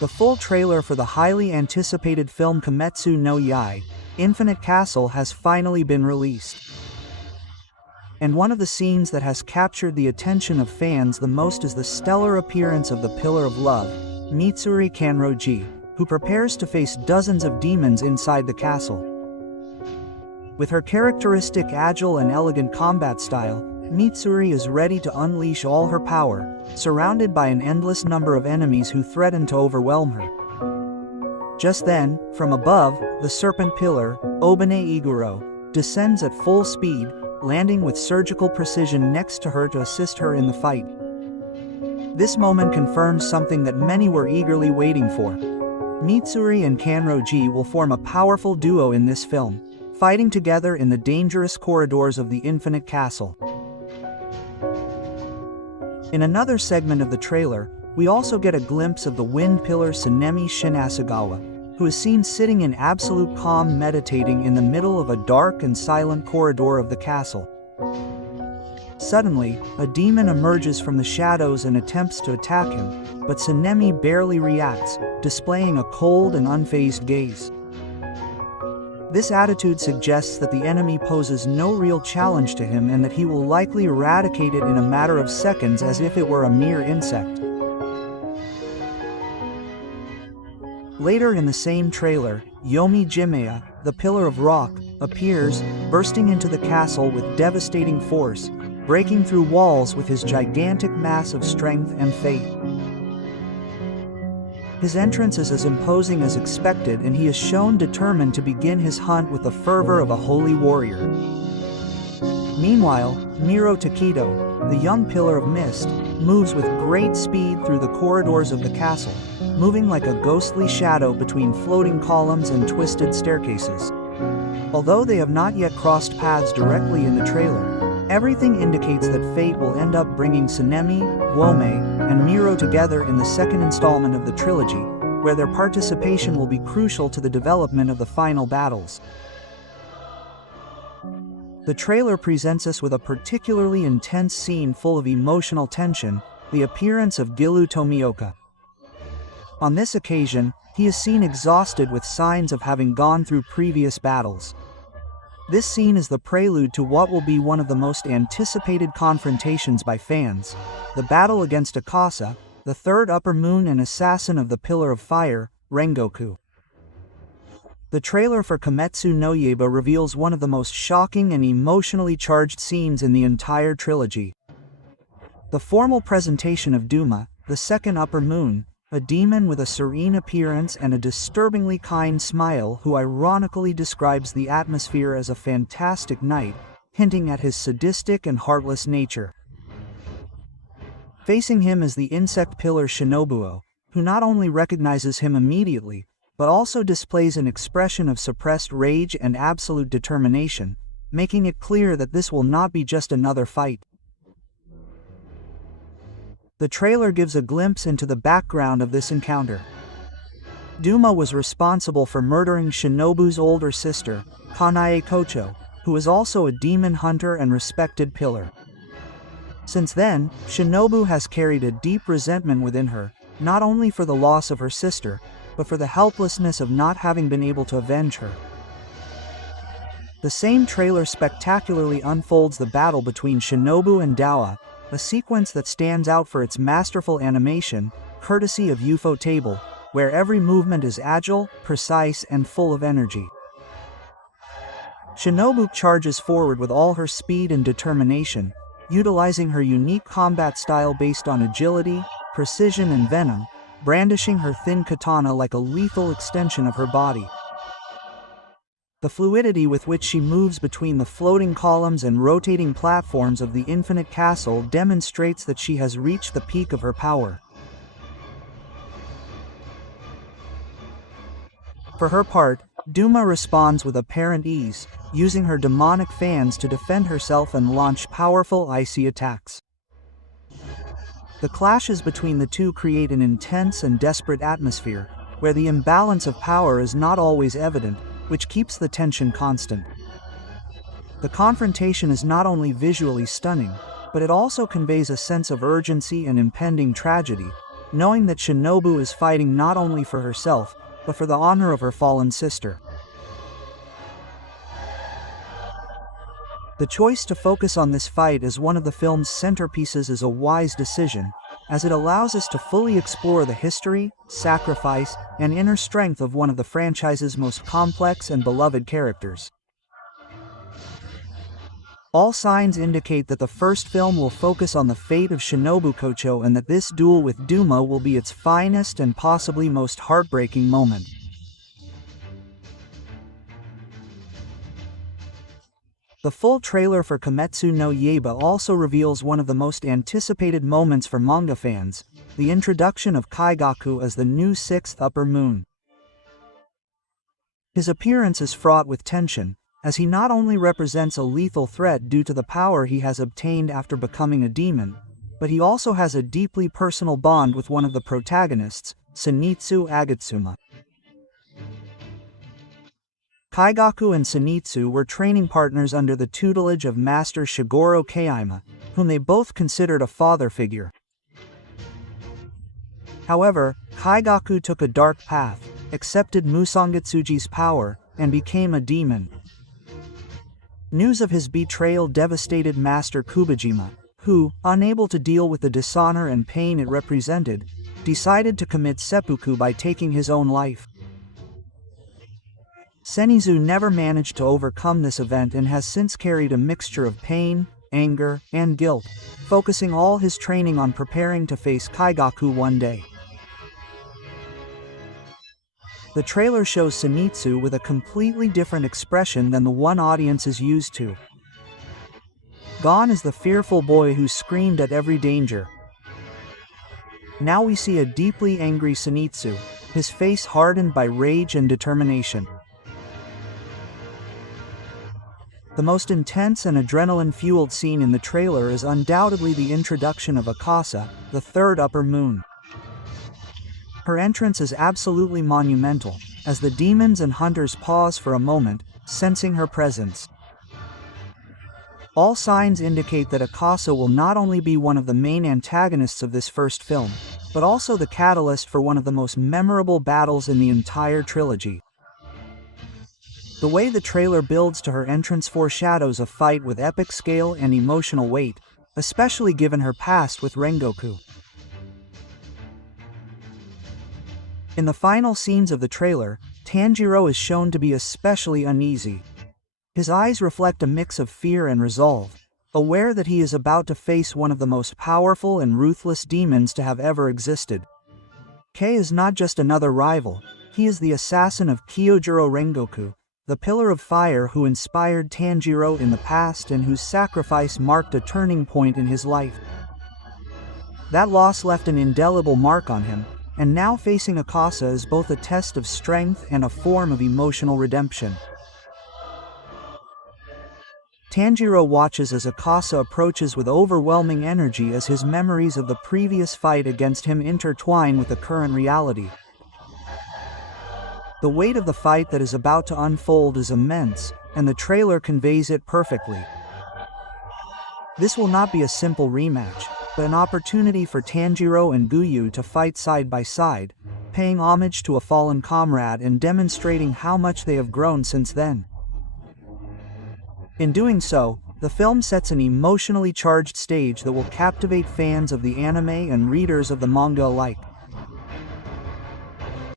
The full trailer for the highly anticipated film Kimetsu no Yaiba, Infinite Castle has finally been released. And one of the scenes that has captured the attention of fans the most is the stellar appearance of the Pillar of Love, Mitsuri Kanroji, who prepares to face dozens of demons inside the castle. With her characteristic agile and elegant combat style, Mitsuri is ready to unleash all her power, surrounded by an endless number of enemies who threaten to overwhelm her. Just then, from above, the Serpent Pillar, Obanai Iguru, descends at full speed, landing with surgical precision next to her to assist her in the fight. This moment confirms something that many were eagerly waiting for. Mitsuri and Kanroji will form a powerful duo in this film, fighting together in the dangerous corridors of the Infinite Castle. In another segment of the trailer, we also get a glimpse of the Wind Pillar Tsunemi Shinasagawa, who is seen sitting in absolute calm meditating in the middle of a dark and silent corridor of the castle. Suddenly, a demon emerges from the shadows and attempts to attack him, but Tsunemi barely reacts, displaying a cold and unfazed gaze. This attitude suggests that the enemy poses no real challenge to him and that he will likely eradicate it in a matter of seconds as if it were a mere insect. Later in the same trailer, Yomi Jimea, the Pillar of Rock, appears, bursting into the castle with devastating force, breaking through walls with his gigantic mass of strength and faith. His entrance is as imposing as expected, and he is shown determined to begin his hunt with the fervor of a holy warrior. Meanwhile, Nero Takedo, the young Pillar of Mist, moves with great speed through the corridors of the castle, moving like a ghostly shadow between floating columns and twisted staircases. Although they have not yet crossed paths directly in the trailer, everything indicates that fate will end up bringing Tsunemi, Wome, and Nero together in the second installment of the trilogy, where their participation will be crucial to the development of the final battles. The trailer presents us with a particularly intense scene full of emotional tension, the appearance of Gilu Tomioka. On this occasion, he is seen exhausted with signs of having gone through previous battles. This scene is the prelude to what will be one of the most anticipated confrontations by fans, the battle against Akaza, the third Upper Moon and assassin of the Pillar of Fire, Rengoku. The trailer for Kimetsu no Yaiba reveals one of the most shocking and emotionally charged scenes in the entire trilogy. The formal presentation of Doma, the second Upper Moon, a demon with a serene appearance and a disturbingly kind smile who ironically describes the atmosphere as a fantastic night, hinting at his sadistic and heartless nature. Facing him is the insect pillar Shinobu, who not only recognizes him immediately, but also displays an expression of suppressed rage and absolute determination, making it clear that this will not be just another fight. The trailer gives a glimpse into the background of this encounter. Doma was responsible for murdering Shinobu's older sister, Kanae Kocho, who is also a demon hunter and respected pillar. Since then, Shinobu has carried a deep resentment within her, not only for the loss of her sister, but for the helplessness of not having been able to avenge her. The same trailer spectacularly unfolds the battle between Shinobu and Dawa, a sequence that stands out for its masterful animation, courtesy of Ufotable, where every movement is agile, precise, and full of energy. Shinobu charges forward with all her speed and determination, utilizing her unique combat style based on agility, precision, and venom, brandishing her thin katana like a lethal extension of her body. The fluidity with which she moves between the floating columns and rotating platforms of the Infinite Castle demonstrates that she has reached the peak of her power. For her part, Doma responds with apparent ease, using her demonic fans to defend herself and launch powerful icy attacks. The clashes between the two create an intense and desperate atmosphere, where the imbalance of power is not always evident, which keeps the tension constant. The confrontation is not only visually stunning, but it also conveys a sense of urgency and impending tragedy, knowing that Shinobu is fighting not only for herself, but for the honor of her fallen sister. The choice to focus on this fight as one of the film's centerpieces is a wise decision, as it allows us to fully explore the history, sacrifice, and inner strength of one of the franchise's most complex and beloved characters. All signs indicate that the first film will focus on the fate of Shinobu Kocho and that this duel with Doma will be its finest and possibly most heartbreaking moment. The full trailer for Kimetsu no Yaiba also reveals one of the most anticipated moments for manga fans, the introduction of Kaigaku as the new sixth upper moon. His appearance is fraught with tension, as he not only represents a lethal threat due to the power he has obtained after becoming a demon, but he also has a deeply personal bond with one of the protagonists, Zenitsu Agatsuma. Kaigaku and Zenitsu were training partners under the tutelage of Master Shigoro Kaima, whom they both considered a father figure. However, Kaigaku took a dark path, accepted Musangetsuji's power, and became a demon. News of his betrayal devastated Master Kubajima, who, unable to deal with the dishonor and pain it represented, decided to commit seppuku by taking his own life. Zenitsu never managed to overcome this event and has since carried a mixture of pain, anger, and guilt, focusing all his training on preparing to face Kaigaku one day. The trailer shows Zenitsu with a completely different expression than the one audience is used to. Gone is the fearful boy who screamed at every danger. Now we see a deeply angry Zenitsu, his face hardened by rage and determination. The most intense and adrenaline-fueled scene in the trailer is undoubtedly the introduction of Akaza, the third upper moon. Her entrance is absolutely monumental, as the demons and hunters pause for a moment, sensing her presence. All signs indicate that Akaza will not only be one of the main antagonists of this first film, but also the catalyst for one of the most memorable battles in the entire trilogy. The way the trailer builds to her entrance foreshadows a fight with epic scale and emotional weight, especially given her past with Rengoku. In the final scenes of the trailer, Tanjiro is shown to be especially uneasy. His eyes reflect a mix of fear and resolve, aware that he is about to face one of the most powerful and ruthless demons to have ever existed. Kei is not just another rival, he is the assassin of Kyojuro Rengoku, the pillar of fire who inspired Tanjiro in the past and whose sacrifice marked a turning point in his life. That loss left an indelible mark on him, and now facing Akaza is both a test of strength and a form of emotional redemption. Tanjiro watches as Akaza approaches with overwhelming energy as his memories of the previous fight against him intertwine with the current reality. The weight of the fight that is about to unfold is immense, and the trailer conveys it perfectly. This will not be a simple rematch, but an opportunity for Tanjiro and Guyu to fight side by side, paying homage to a fallen comrade and demonstrating how much they have grown since then. In doing so, the film sets an emotionally charged stage that will captivate fans of the anime and readers of the manga alike.